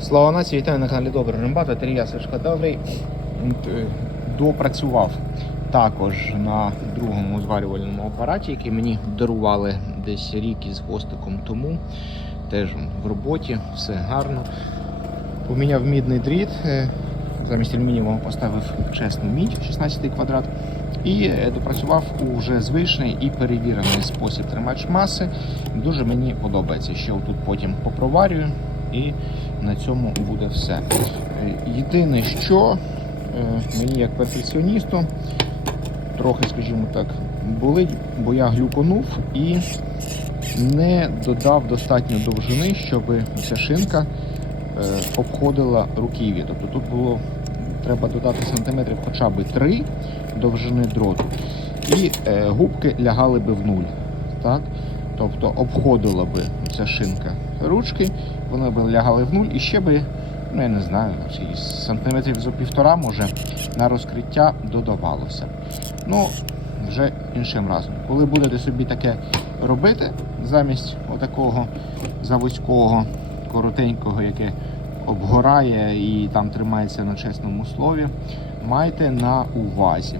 Слава нації, вітаю на каналі Добрий Рембат, Терія Сашка Добрий. Допрацював також на другому зварювальному апараті, який мені дарували десь рік із хвостиком тому. Теж в роботі, все гарно. Поміняв мідний дріт, е, замість алюмінієвого поставив чесну мідь 16 квадрат. І е, допрацював у вже звичний і перевірений спосіб тримач маси. Дуже мені подобається. Ще тут потім попроварюю і на цьому буде все. Єдине, що е, мені як перфекціоністу трохи, скажімо так, болить, бо я глюконув і не додав достатньо довжини, щоб ця шинка е, обходила руків'я. Тобто тут було треба додати сантиметрів хоча б 3 довжини дроту, і е, губки лягали би в нуль. Так? Тобто обходила би ця шинка ручки, вони б лягали в нуль і ще би, ну я не знаю, сантиметрів за півтора може на розкриття додавалося. Ну, вже іншим разом. Коли будете собі таке робити, замість отакого заводського, коротенького, яке обгорає і там тримається на чесному слові, майте на увазі.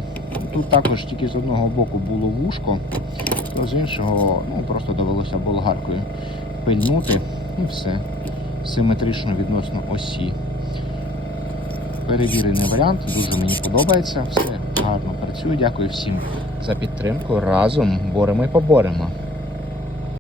Тут також тільки з одного боку було вушко, то з іншого ну, просто довелося болгаркою пильнути і все. Симетрично відносно осі. Перевірений варіант, дуже мені подобається. Все гарно працює. Дякую всім за підтримку. Разом боремо і поборемо.